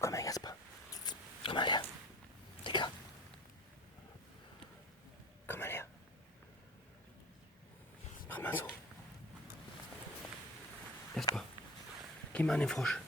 Komm her, Jasper. Komm mal her. Dicker. Komm mal her. Mach mal so. Jasper, geh mal an den Frosch.